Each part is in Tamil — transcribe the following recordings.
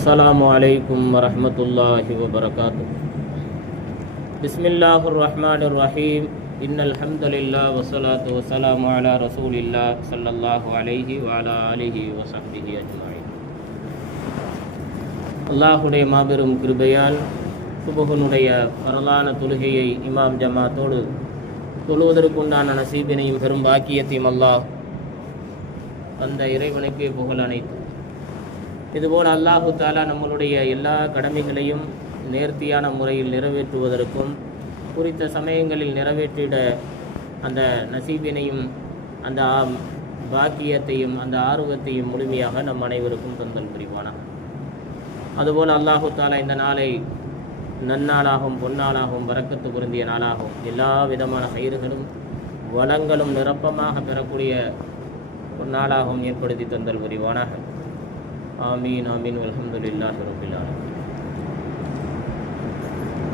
السلام عليكم ورحمة الله وبركاته. بسم الله الرحمن الرحيم. إن الحمد لله والصلاة والسلام على رسول الله صلى الله عليه وعلى آله وصحبه أجمعين. அல்லாஹுடைய மாபெரும் கிருபையால் சுபஹனுடைய பரலான தொழுகையை இமாம் ஜமாத்தோடு தொழுவதற்குண்டான நசீபினையும் பெரும் பாக்கியத்தையும் அல்லாஹ் அந்த இறைவனுக்கே புகழ் அனைத்து. இதுபோல் அல்லாஹு தாலா நம்மளுடைய எல்லா கடமைகளையும் நேர்த்தியான முறையில் நிறைவேற்றுவதற்கும் குறித்த சமயங்களில் நிறைவேற்றிட அந்த நசீபினையும் அந்த பாக்கியத்தையும் அந்த ஆர்வத்தையும் முழுமையாக நம் அனைவருக்கும் தந்தல் புரிவானாக. அதுபோல் அல்லாஹு தாலா இந்த நாளை நன்னாளாகவும் பொன்னாளாகவும் வரக்கத்து பொருந்திய நாளாகவும் எல்லா விதமான கயிறுகளும் வளங்களும் நிரப்பமாக பெறக்கூடிய ஒரு நாளாகவும் ஏற்படுத்தி தந்தல் புரிவானாக. ஆமீன் ஆமீன் அல்ஹம்துலில்லாஹி ரப்பில் ஆலமீன்.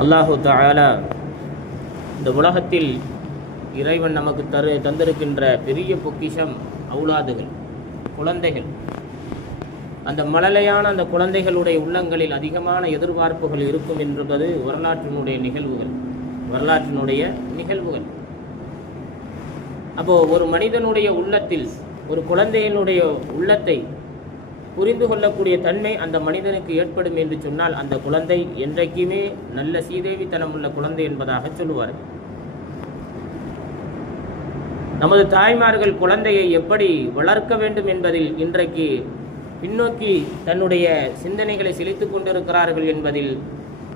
அல்லாஹு தஆலா இந்த உலகத்தில் இறைவன் நமக்கு தந்திருக்கின்ற பெரிய பொக்கிஷம் அவுலாதுகள், குழந்தைகள். அந்த மழலையான அந்த குழந்தைகளுடைய உள்ளங்களில் அதிகமான எதிர்பார்ப்புகள் இருக்கும் என்பது வரலாற்றினுடைய நிகழ்வுகள். அப்போ ஒரு மனிதனுடைய உள்ளத்தில், ஒரு குழந்தையினுடைய உள்ளத்தை புரிந்து கொள்ளக்கூடிய தன்மை அந்த மனிதனுக்கு ஏற்படும் என்று சொன்னால் அந்த குழந்தை என்றைக்குமே நல்ல சீதேவித்தனம் உள்ள குழந்தை என்பதாக சொல்லுவார்கள். நமது தாய்மார்கள் குழந்தையை எப்படி வளர்க்க வேண்டும் என்பதில் இன்றைக்கு பின்னோக்கி தன்னுடைய சிந்தனைகளை செலுத்திக் கொண்டிருக்கிறார்கள் என்பதில்,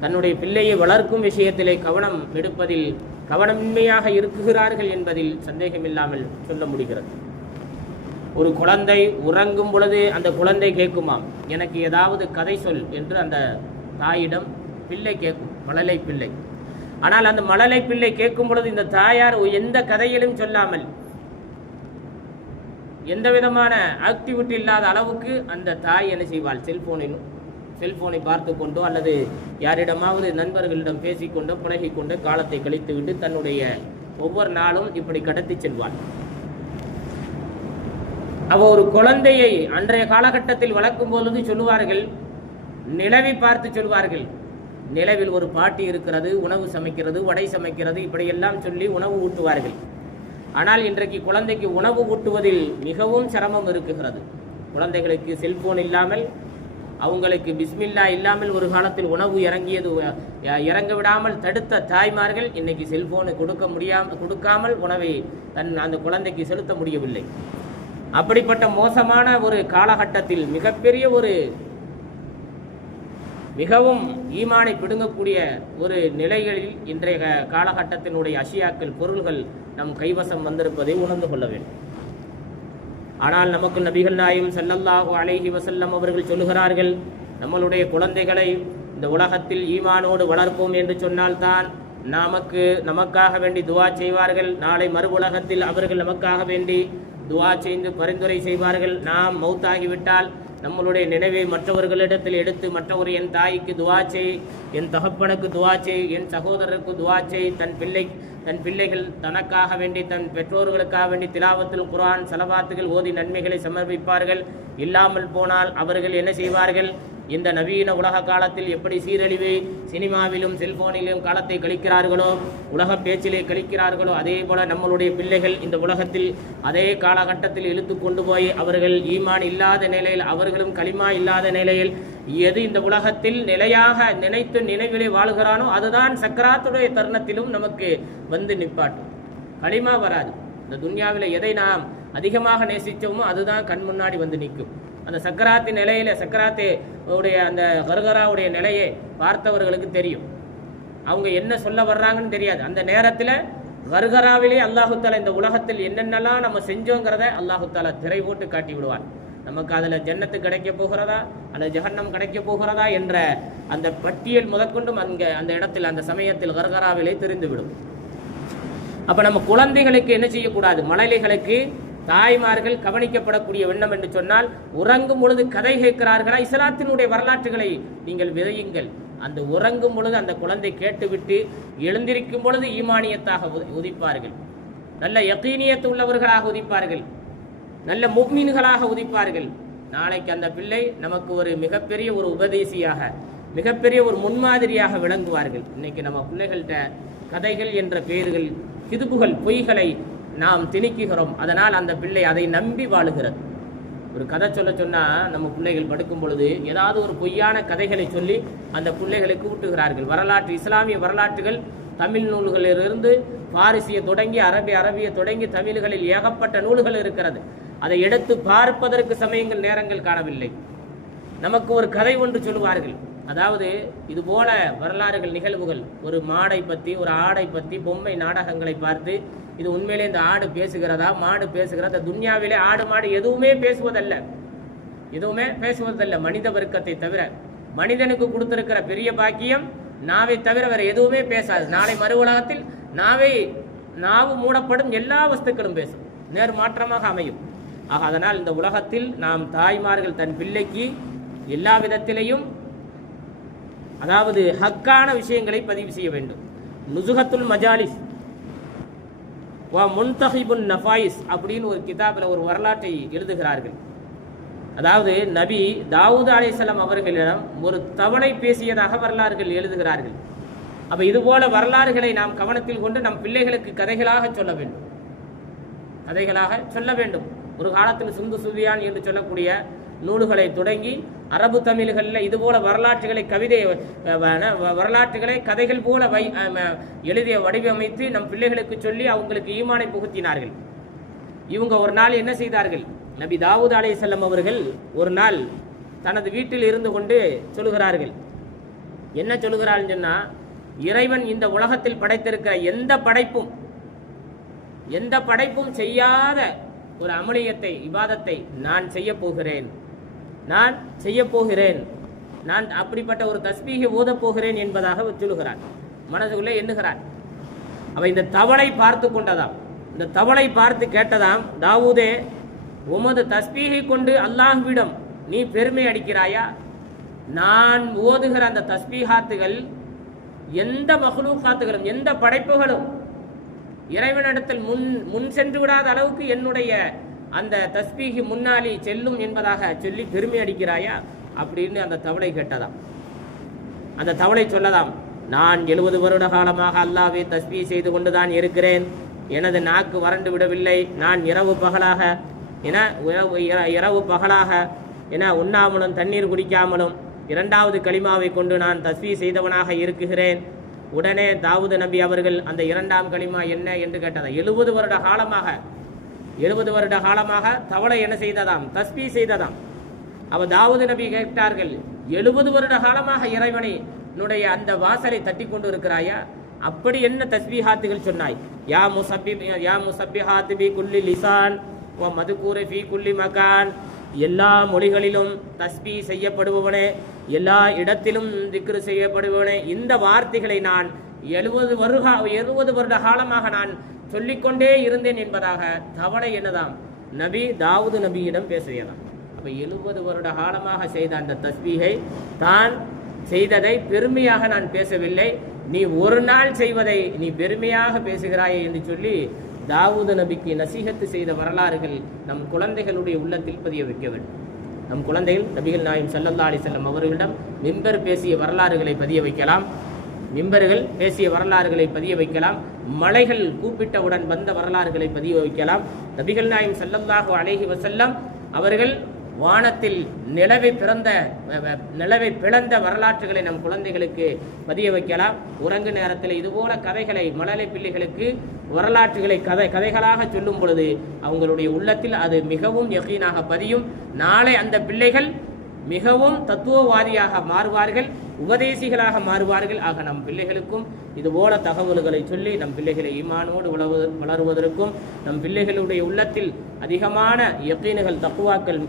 தன்னுடைய பிள்ளையை வளர்க்கும் விஷயத்திலே கவனம் எடுப்பதில் கவனமின்மையாக இருக்குகிறார்கள் என்பதில் சந்தேகமில்லாமல் சொல்ல முடிகிறது. ஒரு குழந்தை உறங்கும் பொழுது அந்த குழந்தை கேட்குமாம், எனக்கு ஏதாவது கதை சொல் என்று அந்த தாயிடம் பிள்ளை கேட்கும், மழலை பிள்ளை. ஆனால் அந்த மழலை பிள்ளை கேட்கும் பொழுது இந்த தாயார் எந்த கதையிலும் சொல்லாமல், எந்த விதமான ஆக்டிவிட்டி இல்லாத அளவுக்கு அந்த தாய் என்ன செய்வாள், செல்போனை பார்த்து கொண்டோ அல்லது யாரிடமாவது நண்பர்களிடம் பேசிக்கொண்டோ பழகிக்கொண்டோ காலத்தை கழித்துவிட்டு தன்னுடைய ஒவ்வொரு நாளும் இப்படி கடத்தி செல்வாள். அவ ஒரு குழந்தையை அன்றைய காலகட்டத்தில் வளர்க்கும் பொழுது சொல்லுவார்கள், நிலவை பார்த்து சொல்வார்கள், நிலவில் ஒரு பாட்டி இருக்கிறது, உணவு சமைக்கிறது, வடை சமைக்கிறது, இப்படியெல்லாம் சொல்லி உணவு ஊட்டுவார்கள். ஆனால் இன்றைக்கு குழந்தைக்கு உணவு ஊட்டுவதில் மிகவும் சிரமம் இருக்குகிறது. குழந்தைகளுக்கு செல்போன் இல்லாமல், அவங்களுக்கு பிஸ்மில்லா இல்லாமல் ஒரு காலத்தில் உணவு இறங்க விடாமல் தடுத்த தாய்மார்கள் இன்னைக்கு செல்போனை கொடுக்காமல் உணவை அந்த குழந்தைக்கு செலுத்த முடியவில்லை. அப்படிப்பட்ட மோசமான ஒரு காலகட்டத்தில் மிகவும் ஈமானை பிடுங்கக்கூடிய ஒரு நிலைகளில் இன்றைய காலகட்டத்தினுடைய அஷியாக்கள், பொருள்கள் நம் கைவசம் வந்திருப்பதை உணர்ந்து கொள்ள வேண்டும். ஆனால் நமக்கு நபிகள் நாயகம் ஸல்லல்லாஹு அலைஹி வஸல்லம் அவர்கள் சொல்லுகிறார்கள், நம்மளுடைய குழந்தைகளை இந்த உலகத்தில் ஈமானோடு வளர்ப்போம் என்று சொன்னால்தான் நமக்காக வேண்டி துவா செய்வார்கள். நாளை மறு உலகத்தில் அவர்கள் நமக்காக வேண்டி துவா செய்து பரிந்துரை செய்வார்கள். நாம் மௌத்தாகிவிட்டால் நம்மளுடைய நினைவை மற்றவர்களிடத்தில் எடுத்து என் தாய்க்கு துவா செய், என் தகப்பனுக்கு துவா செய், என் சகோதரருக்கு துவா செய், தன் பிள்ளைகள் தனக்காக வேண்டி தன் பெற்றோர்களுக்காக வேண்டி திலாவத்தில் குர்ஆன் ஸலவாத்துகள் ஓதி நன்மைகளை சமர்ப்பிப்பார்கள். இல்லாமல் போனால் அவர்கள் என்ன செய்வார்கள், இந்த நவீன உலக காலத்தில் எப்படி சீரழிவை சினிமாவிலும் செல்போனிலும் காலத்தை கழிக்கிறார்களோ, உலக பேச்சிலே கழிக்கிறார்களோ, அதே போல நம்மளுடைய பிள்ளைகள் இந்த உலகத்தில் அதே காலகட்டத்தில் இழுத்து கொண்டு போய் அவர்கள் ஈமான் இல்லாத நிலையில், அவர்களும் களிமா இல்லாத நிலையில், எது இந்த உலகத்தில் நிலையாக நினைத்து நினைவிலே வாழ்கிறானோ அதுதான் சக்கராத்துடைய தருணத்திலும் நமக்கு வந்து நிப்பாட்டும். களிமா வராது. இந்த துன்யாவில் எதை நாம் அதிகமாக நேசித்தோமோ அதுதான் கண் முன்னாடி வந்து நிற்கும். அந்த சக்கராத்தின் நிலையில, சக்கராத்துடைய அந்த கர்கராவுடைய நிலையை பார்த்தவர்களுக்கு தெரியும். அவங்க என்ன சொல்ல வர்றாங்கன்னு தெரியாது. அந்த நேரத்தில் கர்கராவிலே அல்லாஹு தாலா இந்த உலகத்தில் என்னென்னலாம் நம்ம செஞ்சோங்கிறத அல்லாஹு தாலா திரை போட்டு காட்டி விடுவார். நமக்கு அதில் ஜன்னத்து கிடைக்க போகிறதா அல்லது ஜஹன்னம் கிடைக்க போகிறதா என்ற அந்த பட்டியல் முதற்கொண்டும் அந்த இடத்தில் அந்த சமயத்தில் கர்கராவிலே தெரிந்துவிடும். அப்போ நம்ம குழந்தைகளுக்கு என்ன செய்யக்கூடாது, மழலைகளுக்கு தாய்மார்கள் கவனிக்கப்படக்கூடிய எண்ணம் என்று சொன்னால், உறங்கும் பொழுது கதை கேட்கிறார்களா, இஸ்லாத்தினுடைய வரலாற்றுகளை நீங்கள் விதையுங்கள். அந்த உறங்கும் பொழுது அந்த குழந்தை கேட்டுவிட்டு எழுந்திருக்கும் பொழுது ஈமானியத்தாக உதிப்பார்கள், நல்ல யகீனியத்து உள்ளவர்களாக உதிப்பார்கள், நல்ல முஃமின்களாக உதிப்பார்கள். நாளைக்கு அந்த பிள்ளை நமக்கு ஒரு மிகப்பெரிய ஒரு உபதேசியாக, மிகப்பெரிய ஒரு முன்மாதிரியாக விளங்குவார்கள். இன்னைக்கு நம்ம பிள்ளைகள்கிட்ட கதைகள் என்ற பெயர்கள், கிதுபுகள், பொய்களை நாம் திணிக்குகிறோம். அதனால் அந்த பிள்ளை அதை நம்பி வாழுகிறது. ஒரு கதை சொன்னால் நம்ம பிள்ளைகள் படுக்கும் பொழுது ஏதாவது ஒரு பொய்யான கதைகளை சொல்லி அந்த பிள்ளைகளுக்கு ஊட்டுகிறார்கள். வரலாற்று, இஸ்லாமிய வரலாற்றுகள் தமிழ் நூல்களிலிருந்து பாரிசிய தொடங்கி அரபிய தொடங்கி தமிழ்களில் ஏகப்பட்ட நூல்கள் இருக்கிறது. அதை எடுத்து பார்ப்பதற்கு சமயங்கள் நேரங்கள் காணவில்லை. நமக்கு ஒரு கதை ஒன்று சொல்லுவார்கள். அதாவது இது போல வரலாறுகள், நிகழ்வுகள், ஒரு மாடை பற்றி, ஒரு ஆடை பற்றி பொம்மை நாடகங்களை பார்த்து இது உண்மையிலே இந்த ஆடு பேசுகிறதா, மாடு பேசுகிறதா? துன்யாவிலே ஆடு மாடு எதுவுமே பேசுவதல்ல, எதுவுமே பேசுவதல்ல. மனித வர்க்கத்தை தவிர மனிதனுக்கு கொடுத்திருக்கிற பெரிய பாக்கியம் நாவை தவிர வேற எதுவுமே பேசாது. நாளை மறு உலகத்தில் நாவு மூடப்படும், எல்லா வஸ்துக்களும் பேசும், நேர் மாற்றமாக அமையும். ஆக அதனால் இந்த உலகத்தில் நாம் தாய்மார்கள் தன் பிள்ளைக்கு எல்லா விதத்திலையும் அதாவது ஹக்கான விஷயங்களை பதிவு செய்ய வேண்டும். நுசுகத்துல் மஜாலிஸ் வா முன்தஹிபுன் நஃபாயிஸ் அப்படின்னு ஒரு கிதாபில் ஒரு வரலாற்றை எழுதுகிறார்கள். அதாவது நபி தாவூத் அலைஹிஸ்ஸலாம் அவர்களிடம் ஒரு தவளை பேசியதாக வரலாறுகள் எழுதுகிறார்கள். அப்போ இதுபோல வரலாறுகளை நாம் கவனத்தில் கொண்டு நம் பிள்ளைகளுக்கு கதைகளாக சொல்ல வேண்டும், கதைகளாக சொல்ல வேண்டும். ஒரு காலத்தில் சிந்து சுதியான் என்று சொல்லக்கூடிய நூல்களை தொடங்கி அரபு தமிழ்களில் இதுபோல வரலாற்றுகளை வரலாற்றுகளை கதைகள் போல எழுதிய வடிவமைத்து நம் பிள்ளைகளுக்கு சொல்லி அவங்களுக்கு ஈமானை புகுத்தினார்கள். இவங்க ஒரு நாள் என்ன செய்தார்கள்? நபி தாவூத் அலைஹிஸ்ஸலாம் அவர்கள் ஒரு நாள் தனது வீட்டில் இருந்து கொண்டு சொல்லுகிறார்கள். என்ன சொல்லுகிறார்கள் சொன்னால், இறைவன் இந்த உலகத்தில் படைத்திருக்கிற எந்த படைப்பும் செய்யாத ஒரு அமலியத்தை, இபாதத்தை நான் செய்ய போகிறேன், நான் அப்படிப்பட்ட ஒரு தஸ்பீகை ஓதப் போகிறேன் என்பதாக சொல்லுகிறார். மனதுக்குள்ளே எண்ணுகிறார். அவ இந்த தவளை பார்த்து கொண்டதாம், இந்த தவளை பார்த்து கேட்டதாம், தாவூதே, உமது தஸ்பீகை கொண்டு அல்லாஹ்விடம் நீ பெருமை அடிக்கிறாயா? நான் ஓதுகிற அந்த தஸ்பீஹாத்துகள் எந்த மஹ்லூகாத்துகளும், எந்த படைப்புகளும் இறைவனிடத்தில் முன் சென்று விடாத அளவுக்கு என்னுடைய அந்த தஸ்பீஹி முன்னாடி செல்லும் என்பதாக சொல்லி பெருமை அடிக்கிறாயா அப்படின்னு அந்த தவளை கேட்டதாம். அந்த தவளை சொல்லதாம், நான் 70 வருட காலமாக அல்லாஹ்வை தஸ்பீஹ் செய்து கொண்டுதான் இருக்கிறேன். எனது நாக்கு வறண்டு விடவில்லை. நான் இரவு பகலாக உண்ணாமலும் தண்ணீர் குடிக்காமலும் 2வது கலிமாவை கொண்டு நான் தஸ்பீஹ் செய்தவனாக இருக்குகிறேன். உடனே தாவூத் நபி அவர்கள் அந்த 2ஆம் கலிமா என்ன என்று கேட்டதா. 70 வருட காலமாக தவளை என்ன செய்ததாம்? தஸ்பீஹ் செய்ததாம். அவ தாவூத் நபி கேட்டார்கள், 70 வருட காலமாக இறைவனுடைய அந்த வாசலை தட்டி கொண்டு இருக்கிறாயா? அப்படி என்ன தஸ்பீஹாத்துகள் சொன்னாய்? யா முஸப்பிஹாத் பி குல்லி லிசான் வ மதுகூர ஃபீ குல்லி மகான். எல்லா மொழிகளிலும் தஸ்பீஹ் செய்யப்படுபவனே, எல்லா இடத்திலும் திக்ரு செய்யப்படுபவனே, இந்த வார்த்தைகளை நான் 70 வருட காலமாக நான் சொல்லிக்கொண்டே இருந்தேன் என்பதாக தவளை என்னதாம் நபி தாவூத் நபியிடம் பேசுகிறான். அப்ப 70 வருட காலமாக செய்த அந்த தஸ்பீஹை தான் செய்ததை பெருமையாக நான் பேசவில்லை, நீ ஒரு நாள் செய்வதை நீ பெருமையாக பேசுகிறாயே என்று சொல்லி தாவூத் நபிக்கு நசீஹத்து செய்த வரலாறுகள் நம் குழந்தைகளுடைய உள்ளத்தில் பதிய வைக்க வேண்டும். நம் குழந்தைகள் நபிகள் நாயகம் ஸல்லல்லாஹு அலைஹி வஸல்லம் அவர்களிடம் மிம்பர் பேசிய வரலாறுகளை பதிய வைக்கலாம், மிம்பர்கள் பேசிய வரலாறுகளை பதிய வைக்கலாம், மலைகள் கூப்பிட்டவுடன் வந்த வரலாறுகளை பதிய வைக்கலாம். நபிகள் நாயகம் ஸல்லல்லாஹு அலைஹி வஸல்லம் அவர்கள் வானத்தில் நிலவை பிளந்த வரலாற்றுகளை நம் குழந்தைகளுக்கு பதிய வைக்கலாம். உறங்கு நேரத்தில் இதுபோல கதைகளை மழலை பிள்ளைகளுக்கு வரலாற்றுகளை கதைகளாக சொல்லும் பொழுது அவங்களுடைய உள்ளத்தில் அது மிகவும் யகீனாக பதியும். நாளை அந்த பிள்ளைகள் மிகவும் தத்துவவாதியாக மாறுவார்கள், உபதேசிகளாக மாறுவார்கள். ஆக நம் பிள்ளைகளுக்கும் இதுபோல தகவல்களை சொல்லி நம் பிள்ளைகளை ஈமானோடு வளருவதற்கும் நம் பிள்ளைகளுடைய உள்ளத்தில் அதிகமான யகீனுகள், தக்குவாக்கள்,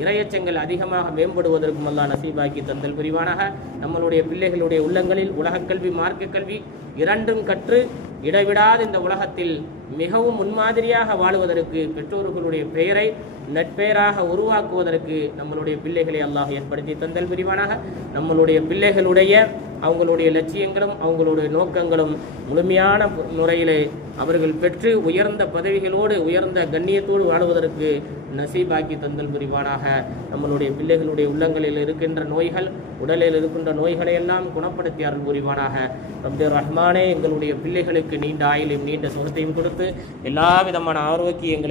இறையச்சங்கள் அதிகமாக மேம்படுவதற்கும் அல்லாஹ் நசீபாக்கி தந்தல் புரிவானாக. நம்மளுடைய பிள்ளைகளுடைய உள்ளங்களில் உலகக்கல்வி, மார்க்க கல்வி இரண்டும் கற்று இடைவிடாது இந்த உலகத்தில் மிகவும் முன்மாதிரியாக வாழுவதற்கு, பெற்றோர்களுடைய பெயரை நட்பெயராக உருவாக்குவதற்கு நம்மளுடைய பிள்ளைகளை அல்லாஹ் ஏற்படுத்தி தந்தல் புரிவானாக. நம்மளுடைய பிள்ளைகளுடைய அவங்களுடைய லட்சியங்களும் அவங்களுடைய நோக்கங்களும் முழுமையான முறையிலே அவர்கள் பெற்று உயர்ந்த பதவிகளோடு உயர்ந்த கண்ணியத்தோடு வாழ்வதற்கு நசீபாக்கி தந்தல் புரிவானாக. நம்மளுடைய பிள்ளைகளுடைய உள்ளங்களில் இருக்கின்ற நோய்கள், உடலில் இருக்கின்ற நோய்களை எல்லாம் குணப்படுத்தி அருள் புரிவானாக. ரப்பே ரஹ்மானே, எங்களுடைய பிள்ளைகளுக்கு நீண்ட ஆயுளையும் நீண்ட சுகத்தையும் கொடுத்து எல்லா விதமான ஆரோக்கியங்களை